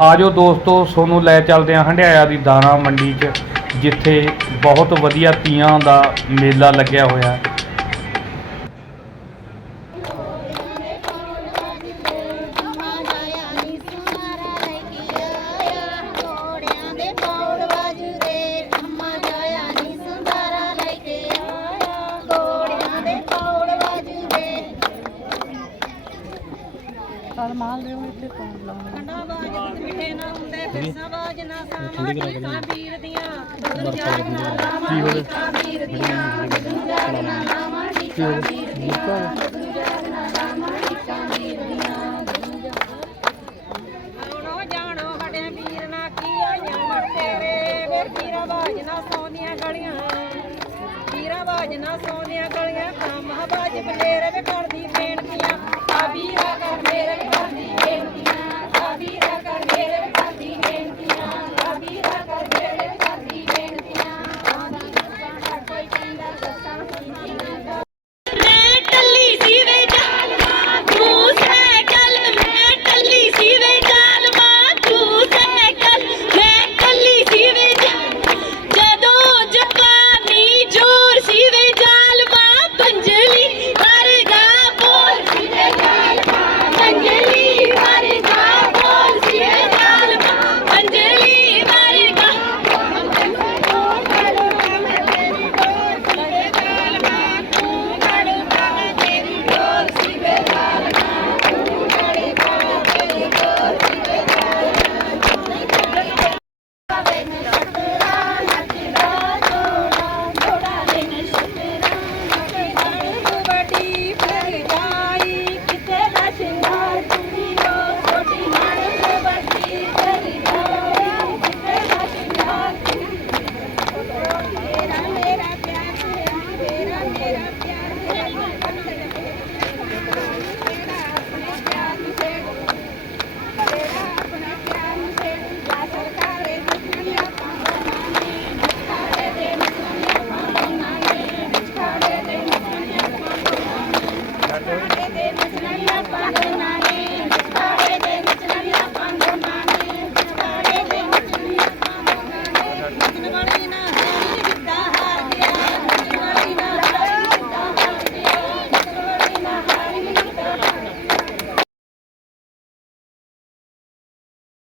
ਆਜੋ ਦੋਸਤੋ, ਸੋਨੂੰ ਲੈ ਚੱਲਦੇ ਹਾਂ ਹੰਡਿਆਇਆ ਦੀ ਦਾਣਾ ਮੰਡੀ 'ਚ, ਜਿੱਥੇ ਬਹੁਤ ਵਧੀਆ ਤੀਆਂ ਦਾ ਮੇਲਾ ਲੱਗਿਆ ਹੋਇਆ। ਮਾਲ ਦੇ ਇੱਥੇ ਕੌਣ ਲਾਉਂਦਾ ਕੀ ਹੋ ਕੀ ਹੋ ਆਉਣੋ ਜਾਣੋ ਸਾਡੇ ਵੀਰ ਨਾ ਕੀ ਆਈਆਂ ਮੜ ਤੇਰੇ। ਵੇ ਵੀਰਾ ਬਾਜ ਨਾ ਸੋਨੀਆਂ ਗਲੀਆਂ। ਵੀਰਾ ਬਾਜ ਨਾ ਸੋਨੀਆਂ ਗਲੀਆਂ ਕੰਮ ਬਾਜ ਬਲੇਰ ਵੇ ਕਰਦੀ ਬੇਨਤੀਆਂ